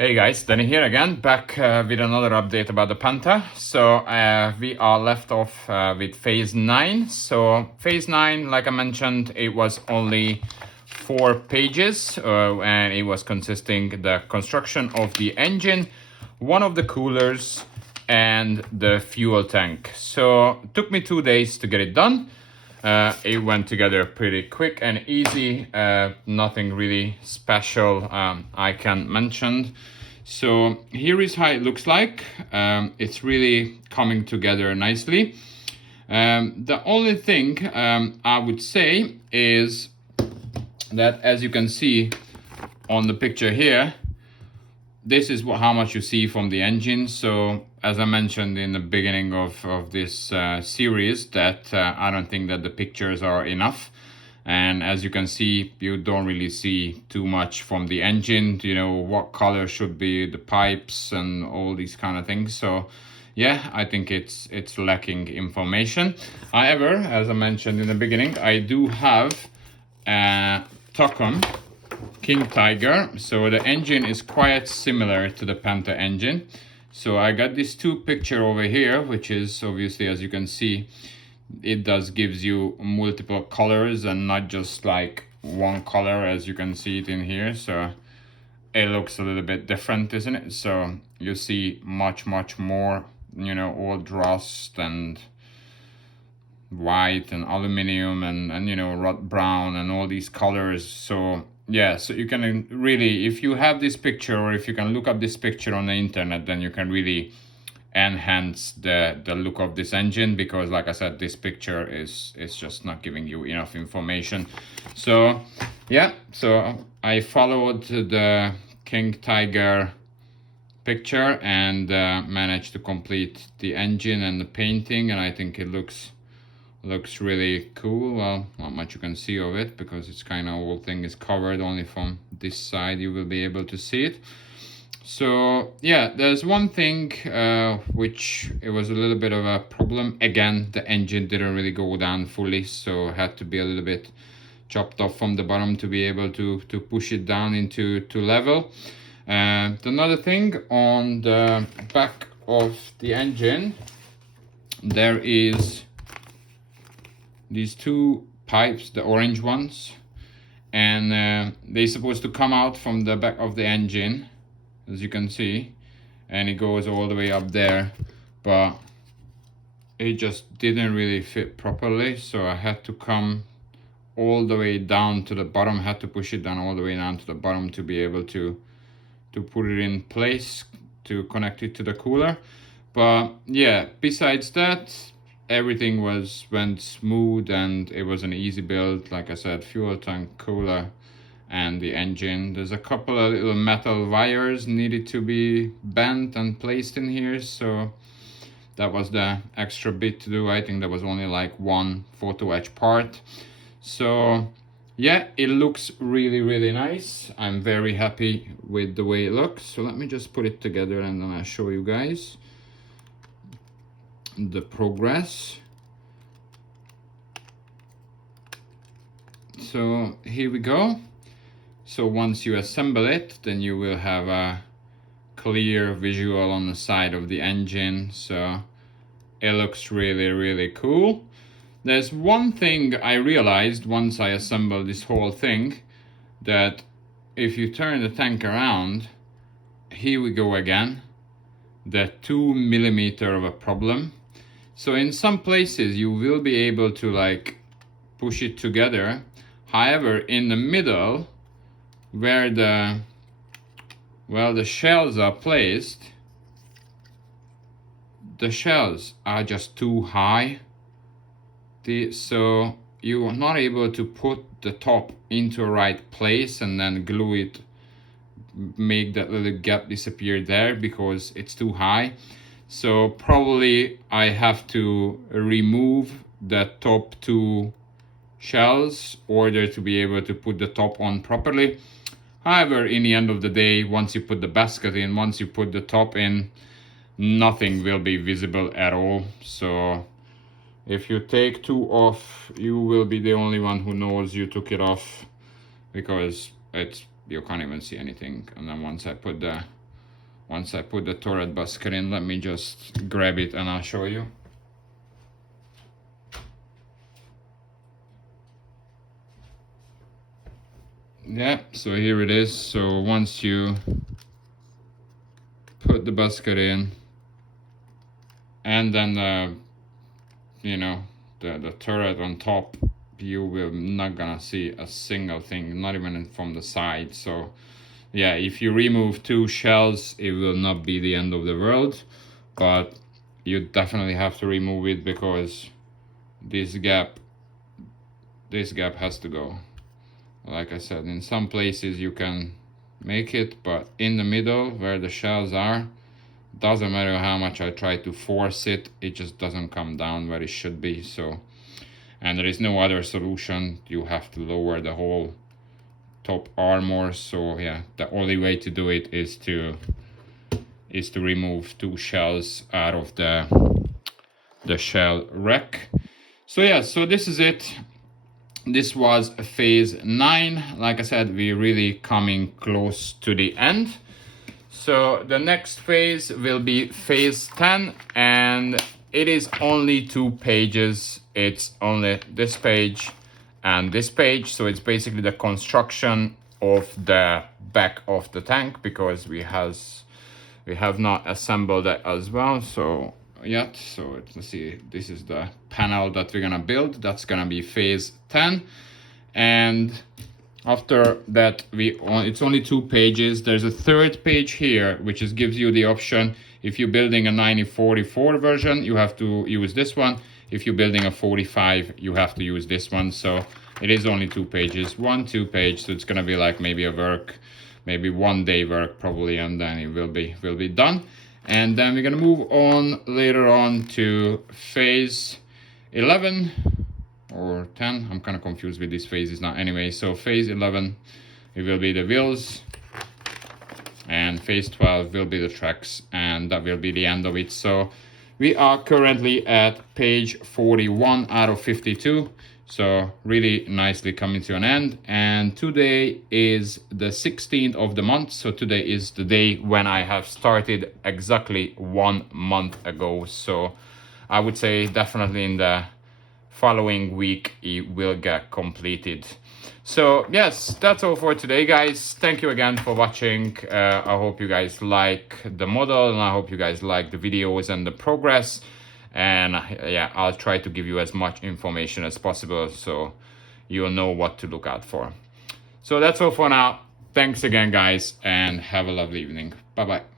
Hey guys, Danny here again, back with another update about the Panther. So we are left off with phase 9. So phase 9, like I mentioned, it was only 4 pages and it was consisting the construction of the engine, one of the coolers and the fuel tank. So it took me 2 days to get it done. It went together pretty quick and easy, nothing really special I can mention. So here is how it looks like. It's really coming together nicely. The only thing I would say is that, as you can see on the picture here, this is how much you see from the engine. So as I mentioned in the beginning of this series, that I don't think that the pictures are enough. And as you can see, you don't really see too much from the engine, you know, what color should be the pipes and all these kind of things. So yeah, I think it's lacking information. However, as I mentioned in the beginning, I do have a Tocom King Tiger. So the engine is quite similar to the Panther engine. So I got these two picture over here, which is obviously, as you can see, it gives you multiple colors and not just like one color, as you can see it in here. So it looks a little bit different, isn't it? So you see much more, you know, old rust and white and aluminum and you know, brown and all these colors. So yeah, so you can really, if you have this picture or if you can look up this picture on the internet, then you can really enhance the look of this engine, because like I said, this picture is just not giving you enough information. So yeah, so I followed the King Tiger picture and managed to complete the engine and the painting, and I think it looks really cool. Well, not much you can see of it because it's kind of, whole thing is covered, only from this side you will be able to see it. So yeah, there's one thing which it was a little bit of a problem. Again, the engine didn't really go down fully, so had to be a little bit chopped off from the bottom to be able to push it down into level. Another thing, on the back of the engine there is these two pipes, the orange ones, and they're supposed to come out from the back of the engine, as you can see, and it goes all the way up there, but it just didn't really fit properly, so I had to come all the way down to the bottom, had to push it down all the way down to the bottom to be able to put it in place to connect it to the cooler. But yeah, besides that, everything went smooth and it was an easy build. Like I said, fuel tank, cooler, and the engine. There's a couple of little metal wires needed to be bent and placed in here, so that was the extra bit to do. I think there was only like one photo etch part. So yeah, it looks really nice. I'm very happy with the way it looks. So let me just put it together and then I'll show you guys the progress. So here we go. So once you assemble it, then you will have a clear visual on the side of the engine. So it looks really cool. There's one thing I realized once I assembled this whole thing, that if you turn the tank around, here we go again, the 2 millimeter of a problem. So in some places you will be able to like push it together. However, in the middle where the shells are placed, the shells are just too high. So you are not able to put the top into the right place and then glue it, make that little gap disappear there, because it's too high. So probably I have to remove the top two shells in order to be able to put the top on properly. However, in the end of the day, once you put the basket in, once you put the top in, nothing will be visible at all. So if you take two off, you will be the only one who knows you took it off, because you can't even see anything. And then once I put the once I put the turret basket in. Let me just grab it and I'll show you. Yeah, so here it is. So once you put the basket in, and then the turret on top, you will not gonna see a single thing, not even from the side. So yeah, if you remove 2 shells, it will not be the end of the world, but you definitely have to remove it because this gap has to go. Like I said, in some places you can make it, but in the middle where the shells are, doesn't matter how much I try to force it, it just doesn't come down where it should be. So, and there is no other solution. You have to lower the whole top armor. So yeah, the only way to do it is to remove 2 shells out of the shell rack. So yeah, so this is it. This was phase 9. Like I said, we're really coming close to the end. So the next phase will be phase 10, and it is only 2 pages. It's only this page and this page. So it's basically the construction of the back of the tank, because we have not assembled that as well so yet. So let's see, this is the panel that we're gonna build. That's gonna be phase 10, and after that it's only 2 pages. There's a 3rd page here which gives you the option. If you're building a 9044 version, you have to use this one. If you're building a 45, you have to use this one. So it is only 2 pages, 2 page. So it's gonna be like maybe a work, maybe 1 day work probably, and then it will be done. And then we're gonna move on later on to phase 11 or 10. I'm kind of confused with these phases now. Anyway, so phase 11, it will be the wheels, and phase 12 will be the tracks, and that will be the end of it. So we are currently at page 41 out of 52. So really nicely coming to an end. And today is the 16th of the month. So today is the day when I have started exactly 1 month ago. So I would say definitely in the following week it will get completed. So yes, that's all for today, guys. Thank you again for watching. I hope you guys like the model, and I hope you guys like the videos and the progress. And yeah, I'll try to give you as much information as possible so you'll know what to look out for. So that's all for now. Thanks again, guys, and have a lovely evening. Bye bye.